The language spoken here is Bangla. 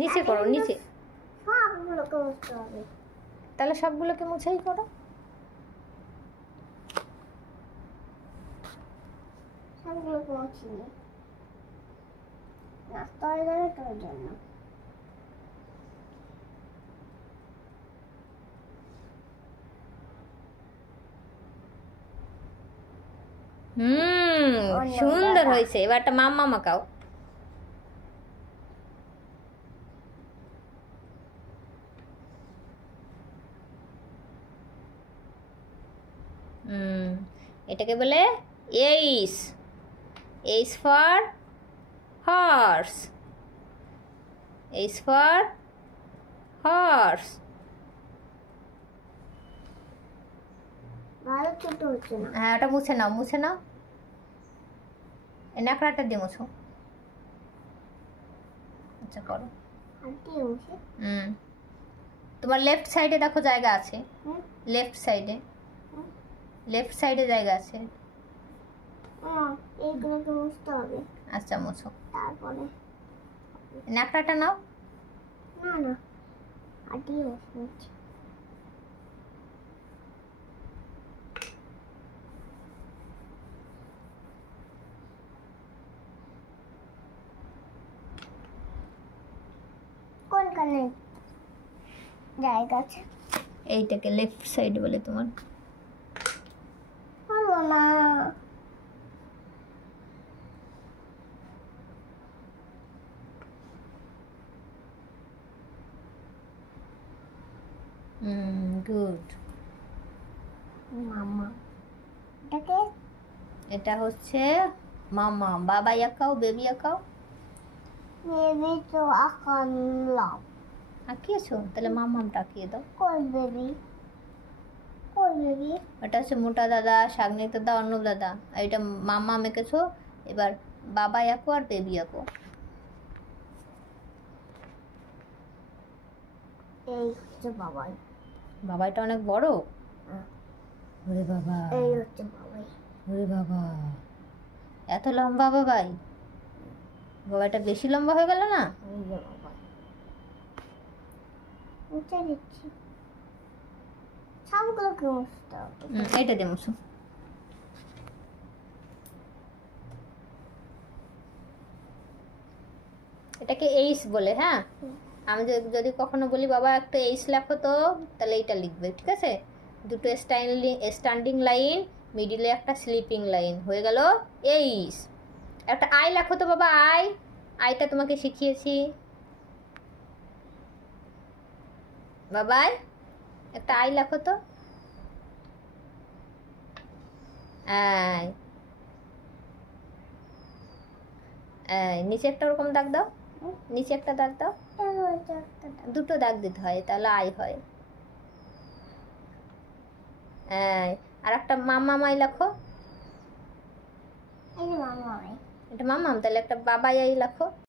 নিচে করো, নিচে। সবগুলোকে মুছতে হবে। তাহলে সবগুলোকে মুছেই করো। সবগুলোকে মুছিনি, নাস্তা হয়ে যাবে তোর জন্য। সুন্দর হয়েছে। এবার একটা মাম্মা মাখাও। এটাকে বলে H. H for horse. H for horse. ভালো ছোট হচ্ছে না। হ্যাঁ, ওটা মুছে নাও, মুছে নাও। এই ন্যাকড়াটা দিয়ে মুছো। আচ্ছা, করো। তোমার লেফট সাইডে দেখো জায়গা আছে। লেফট সাইডে, লেফট সাইডে জায়গা আছে। এইগুলোকে মুছতে হবে। আচ্ছা, মুছো। তারপরে ন্যাকড়াটা নাও। না না, আটিয়ে মুছছি। কোনখানে জায়গা আছে? এইটাকে লেফট সাইড বলে তোমার। পারবো না। গুড। মামা, এটাকে? এটা হচ্ছে মামা। বাবা আঁকাও, বেবি আঁকাও। বেবি তো আঁকালাম। আঁকিয়েছো? তাহলে মামামটা আঁকিয়ে দাও। কই বেবি? কই বেবি? এটা হচ্ছে মোটা দাদা, সাগ্নিক দাদা, অর্ণব দাদা। আর এটা মামা এঁকেছো। এবার বাবা আঁকো আর বেবি আঁকো। এই হচ্ছে বাবাই। বাবাইটা অনেক বড়। ওরে বাবা, এই হচ্ছে বাবাই। ওরে বাবা, এত লম্বা বাবাই? বাবাইটা বেশি লম্বা হয়ে গেল না? এই যে বাবাই। মুছে দিচ্ছি। সবগুলোকে মুছতে হবে। এইটা দিয়ে মুছো। এটাকে এইস বলে। হ্যাঁ, আমি যদি কখনো বলি বাবা একটা এইস লেখো তো, তাহলে এইটা লিখবে, ঠিক আছে? দুটো স্ট্যান্ডিং লাইন, মিডিলে একটা স্লিপিং লাইন, হয়ে গেল এইস। একটা আই লেখো তো বাবা, আই। আইটা তোমাকে শিখিয়েছি। বাবাই একটা আই লেখো তো। আই। নিচে একটা ওরকম দাগ দাও। নিচে একটা দাগ দাও। দুটো দাগ দিতে হয়, তাহলে আই হয়। আর একটা মামাই লেখো। এই যে মামাই। এটা মামাম, তাহলে একটা বাবাই আই লেখো।